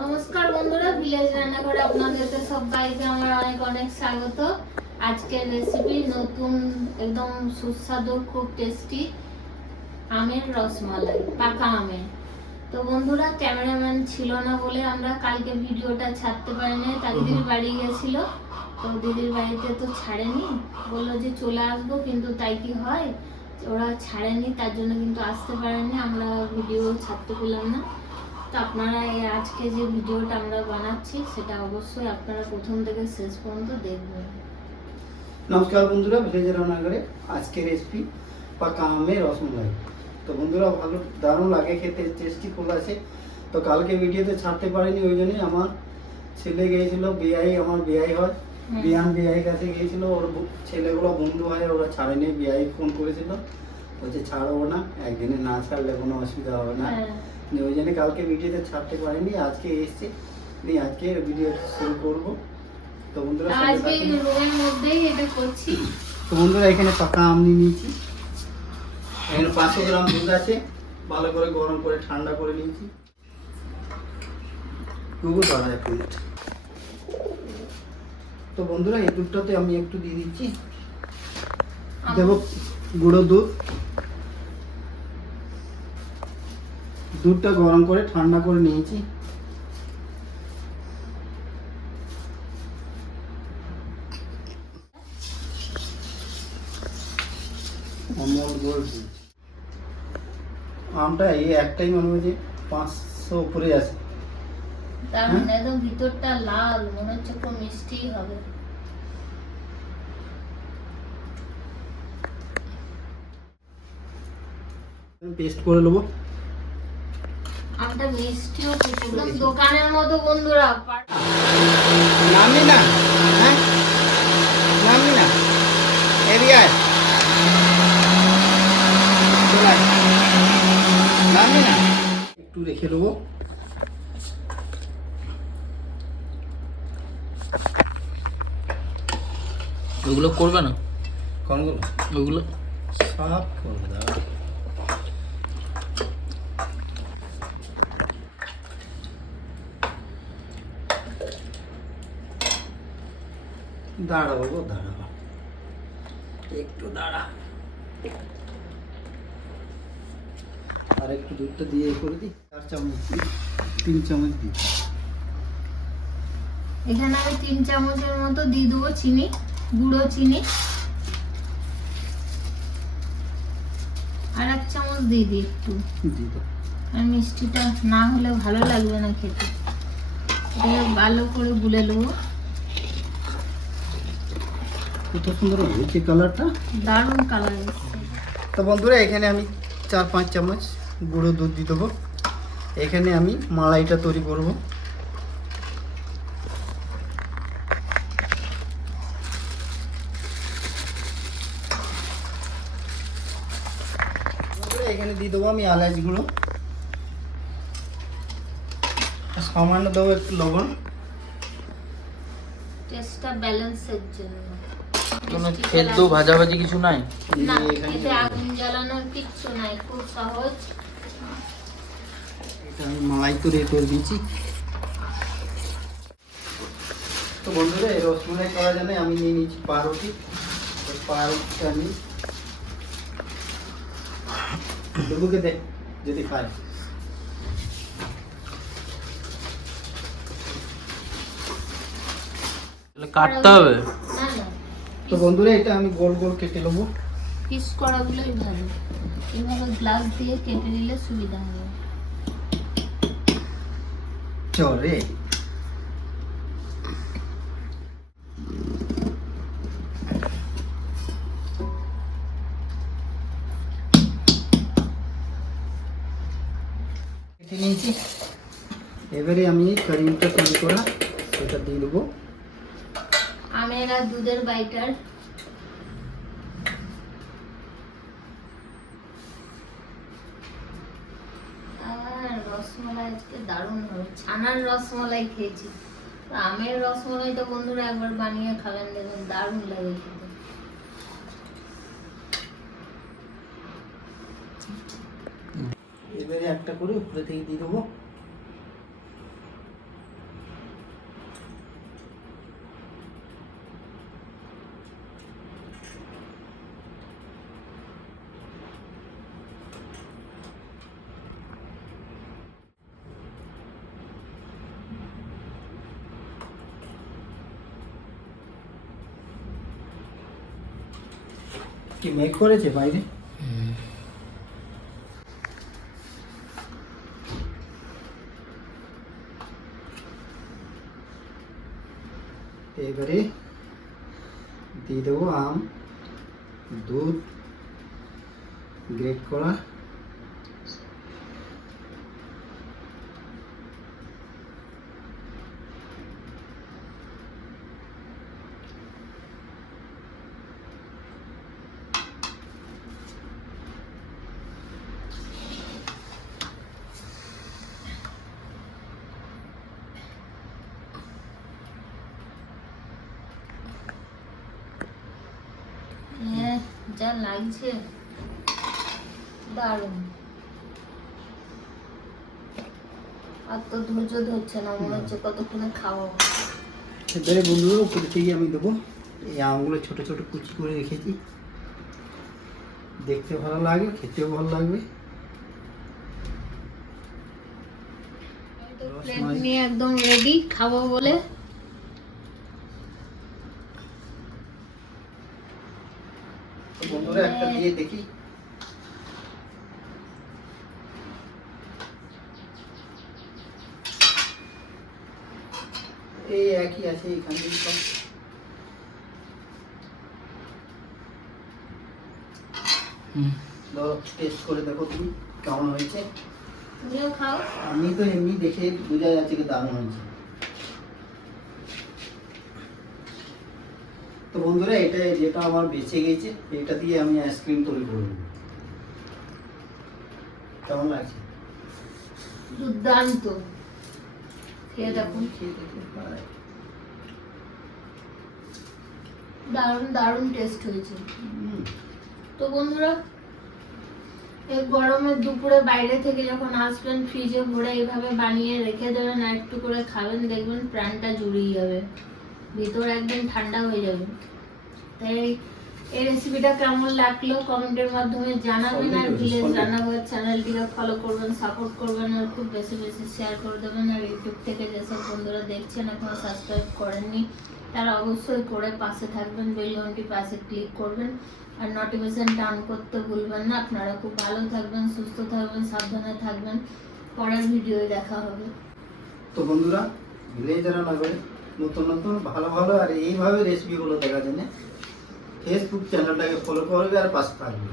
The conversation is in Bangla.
নমস্কার বন্ধুরা, ভিলেজ রান্নাঘরে আপনাদেরকে সবাইকে আমার অনেক অনেক স্বাগত। আজকের রেসিপি নতুন, একদম সুস্বাদু, খুব টেস্টি আমের রসমালাই, পাকা আমের। তো বন্ধুরা, ক্যামেরাম্যান ছিল না বলে আমরা কালকে ভিডিওটা ছাড়তে পারিনি। তার দিদির বাড়ি গেছিল, তো দিদির বাড়িতে তো ছাড়েনি, বললো যে চলে আসবো, কিন্তু তাই কি হয়, ওরা ছাড়েনি, তার জন্য কিন্তু আসতে পারেনি, আমরা ভিডিও ছাড়তে পেলাম না। তো আপনারা আজকে যে ভিডিওটা আমরা বানাচ্ছি সেটা অবশ্যই আপনারা প্রথম থেকে শেষ পর্যন্ত দেখবেন। নমস্কার বন্ধুরা, ভিলেজ রান্নাঘরে আজকে রেসিপি পাকা আমের রসমালাই। তো বন্ধুরা, ভালো দারুণ লাগে খেতে, টেস্টি ফুল আছে। তো কালকে ভিডিওতে ছাড়তে পারিনি, ওই জন্যই আমার ছেলে গিয়েছিল বিআই, আমার বিআই হয়, বিআই কাছে গিয়েছিল, ওর ছেলেগুলো বন্ধু হয়, ওরা ছাড়েনি। বিআই ফোন করেছিল, বলছে ছাড়বো না, একদিনে না ছাড়লে কোনো অসুবিধা হবে না। ওই জন্য কালকে ভিডিওতে ছাড়তে পারিনি, আজকে এসছে, আজকে ভিডিও শুরু করবো। তো বন্ধুরা, আজকে রুমের মধ্যেই এটা করছি। তো বন্ধুরা, এখানে পাকা আম নিয়ে নিয়েছি, এখানে 500 গ্রাম দুধ আছে, ভালো করে গরম করে ঠান্ডা করে নিয়েছি। তো বন্ধুরা, এই দুধটাতে আমি একটু দিয়ে দিচ্ছি, দেবো গুঁড়ো দুধ। দুধটা গরম করে ঠান্ডা করে নিয়েছি। অমল গোল্ড আমটা এই একটাই মনে হচ্ছে 500 উপরে আছে। তার মানে একদম ভিতরটা লাল, মনে হচ্ছে খুব মিষ্টি হবে। পেস্ট করে নেবো। আমটা মিষ্টিও একদম দোকানের মতো বন্ধুরা। নামবি না, হ্যাঁ নামবি না, এরিয়ায় নামবি না, একটু রেখে দেবো। ওগুলো করবে না, কোনগুলো? ওগুলো সব করবে, দাঁড়াবো গো, দাঁড়াবো, একটু দাঁড়া। আর একটু দুধটা দিয়ে করে দিই, 4 চামচ, 3 চামচ দিই। এখানে আমি 3 চামচের মতো দিয়ে দেবো চিনি, গুঁড়ো চিনি। আর 1 চামচ দিয়ে দিই একটু, আর মিষ্টিটা না হলে ভালো লাগবে না খেতে। এটা ভালো করে গুলে নেবো। কত সুন্দর হয়েছে কালারটা, দারুণ কালার এসছে। তো বন্ধুরা, এখানে আমি 4-5 চামচ গুঁড়ো দুধ দিয়ে দেবো। এখানে আমি মালাইটা তৈরি করব। এখানে দিয়ে দেবো আমি এলাচ গুঁড়ো, সামান্য দেবো একটু লবণ, টেস্টটা ব্যালেন্সের জন্য। কোনো সেদ্ধ ভাজাভাজি কিছু নাই, না, এতে আগুন জ্বালানোর কিচ্ছু নাই, খুব সহজ। এটা আমি মালাই তৈরি করে দিয়েছি। তো বন্ধুরা, এই রসমালাই করার জন্য আমি নিয়ে নিয়েছি পাউরুটি। পাউরুটিটা আমি লেবুকে দে যদি খায়। কাটতে হবে। না না, তো বন্ধুরা, এটা আমি গোল গোল কেটে নেবো। পিস করাগুলোই ভালো, এইভাবে গ্লাস দিয়ে কেটে নিলে সুবিধা হবে। চলে কেটে নিয়েছি। এবারে আমি ক্রিমটা তৈরি করা সেটা দিয়ে দেবো। আমের আর দুধের বাইটার। রসমালাই আজকে দারুণ হবে, ছানার রসমালাই খেয়েছি, আমের রসমালাই তো বন্ধুরা একবার বানিয়ে খাবেন, দেখুন দারুণ লাগে খেতে। এবারে একটা করে উপরে থেকে দিয়ে দেবো। কি মেঘ করেছে বাইরে? এবারে দিয়ে দেবো আম, দুধ গ্রেট করা, যা লাগছে দারুণ। আর তো ধৈর্য ধরছে না, মনে হচ্ছে কতক্ষণে খাওয়াবো। এবারে বন্ধুরা উপরে থেকে আমি দেবো এই আমগুলো ছোট ছোট কুচি করে রেখেছি, দেখতে ভালো লাগবে, খেতেও ভালো লাগবে। প্লেট নিয়ে একদম রেডি খাবো বলে। তো বন্ধুরা একটা দিয়ে দেখি। এই একই আছে এখানে সব। টেস্ট করে দেখো তুমি কেমন হয়েছে। তুমিও খাও। আমি তো এমনি দেখে বোঝা যাচ্ছে কি দারুণ হয়েছে। তো বন্ধুরা এটা যেটা আমার বেঁচে গেছে এটা দিয়ে আমি আইসক্রিম তৈরি করব। কেমন লাগছে? দুর্দান্ত। খেয়ে দেখুন। দারুণ দারুণ টেস্ট হয়েছে। তো বন্ধুরা এই গরমের দুপুরে বাইরে থেকে যখন আসবেন ফ্রিজে ভরে এইভাবে বানিয়ে রেখে দেবেন আর একটু করে খাবেন, দেখবেন প্রাণটা জুড়িয়ে যাবে, ভিতর একদম ঠান্ডা হয়ে যাবে। তাই এই রেসিপিটা কেমন লাগলো কমেন্টের মাধ্যমে জানাবেন। আর ভিলেজ রান্নাঘর চ্যানেলটিকে ফলো করবেন, সাপোর্ট করবেন আর খুব বেশি বেশি শেয়ার করে দেবেন। আর ইউটিউব থেকে যেসব বন্ধুরা দেখছেন এখনো সাবস্ক্রাইব করেননি তারা অবশ্যই করে পাশে থাকবেন, বেল ঘন্টি পাশে ক্লিক করবেন আর নোটিফিকেশনটা অন করতে ভুলবেন না। আপনারা খুব ভালো থাকবেন, সুস্থ থাকবেন, সাবধানে থাকবেন। পরের ভিডিওয়ে দেখা হবে। তো বন্ধুরা ভিলেজ রান্নাঘরে নতুন নতুন ভালো ভালো আর এইভাবে রেসিপিগুলো দেখার জন্য ফেসবুক চ্যানেলটাকে ফলো করবে আর পাশে থাকবে।